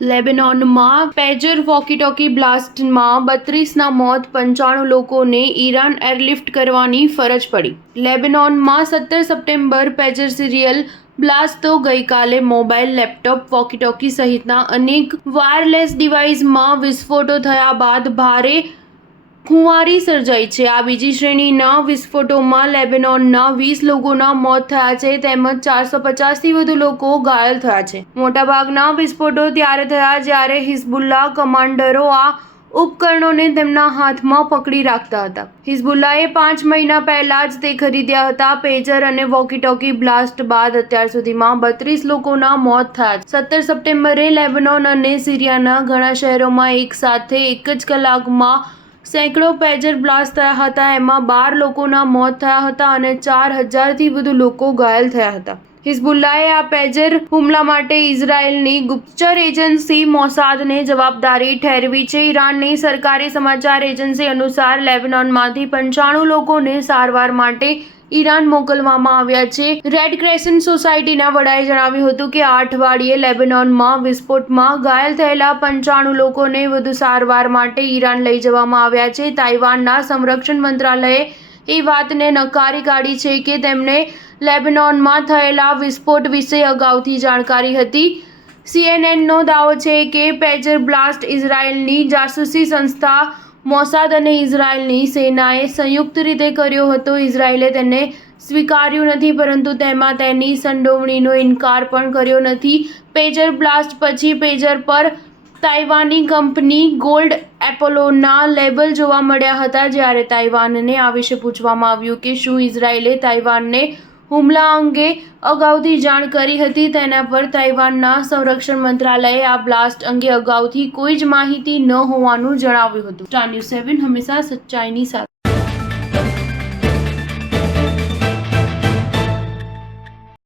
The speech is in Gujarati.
લેબેનોનમાં પેજર વોકી-ટોકી બ્લાસ્ટમાં 32ના મોત, 95 લોકોને ઈરાન એરલિફ્ટ કરવાની ફરજ પડી. લેબેનોનમાં 17 સપ્ટેમ્બર પેજર સિરિયલ બ્લાસ્ટ તો ગઈકાલે મોબાઈલ, લેપટોપ, વોકી-ટોકી સહિતના અનેક વાયરલેસ ડિવાઇસમાં વિસ્ફોટો થયા બાદ ભારે ખુવારી સર્જાઈ છે. આ બીજી શ્રેણીના વિસ્ફોટોમાં લેબેનોનના 20 લોકોના મોત થયા છે તેમજ 450થી વધુ લોકો ઘાયલ થયા છે. મોટાભાગના વિસ્ફોટો ત્યારે થયા જ્યારે હિઝબુલ્લાહ કમાન્ડરો આ ઉપકરણોને તેમના હાથમાં પકડી રાખતા હતા. હિઝબુલ્લાહે 5 મહિના પહેલા જ તે ખરીદ્યા હતા. પેજર અને વોકી-ટોકી બ્લાસ્ટ બાદ અત્યાર સુધીમાં 32 લોકોના મોત થયા છે. 17 સપ્ટેમ્બરે લેબેનોન અને સિરિયાના ઘણા શહેરોમાં એક સાથે એક જ કલાકમાં સેંકડો પેજર બ્લાસ્ટ થયા હતા. એમાં 12 લોકોના મોત થયા હતા અને 4000થી વધુ લોકો ઘાયલ થયા હતા. હિઝબુલ્લાહે આ પેજર હુમલા માટે ઇઝરાયેલની ગુપ્તચર એજન્સી મોસાદને જવાબદારી ઠેરવી છે. ઈરાનની સરકારી સમાચાર એજન્સી અનુસાર લેબેનોનમાંથી 95 લોકોને સારવાર માટે ઈરાન મોકલવામાં આવ્યા છે. રેડ ક્રેસન્ટ સોસાયટીના વડાએ જણાવ્યું હતું કે આ અઠવાડિયે લેબેનોનમાં વિસ્ફોટમાં ઘાયલ થયેલા 95 લોકોને વધુ સારવાર માટે ઈરાન લઈ જવામાં આવ્યા છે. તાઇવાનના સંરક્ષણ મંત્રાલયે એ વાતને નકારી કાઢી છે કે તેમને લેબેનોનમાં થયેલા વિસ્ફોટ વિશે અગાઉથી જાણકારી હતી. CNNનો દાવો છે કે પેજર બ્લાસ્ટ ઇઝરાયેલની જાસૂસી સંસ્થા મોસાદ અને ઇઝરાયેલની સેનાએ સંયુક્ત રીતે કર્યો હતો. ઇઝરાયેલે તેને સ્વીકાર્યું નથી પરંતુ તેમાં તેની સંડોવણીનો ઇનકાર પણ કર્યો નથી. પેજર બ્લાસ્ટ પછી પેજર પર તાઇવાની કંપની ગોલ્ડ એપોલોના લેબલ જોવા મળ્યા હતા. જ્યારે તાઇવાનને આ વિશે પૂછવામાં આવ્યું કે શું ઇઝરાયેલે તાઇવાનને હુમલા અંગે અગાઉથી જાણ કરી હતી, તેના પર તાઇવાનના સંરક્ષણ મંત્રાલયે આ બ્લાસ્ટ અંગે અગાઉથી કોઈ જ માહિતી ન હોવાનું જણાવ્યું હતું. સ્ટાર ન્યૂઝ 7 હંમેશા સચ્ચાઈની સાથે.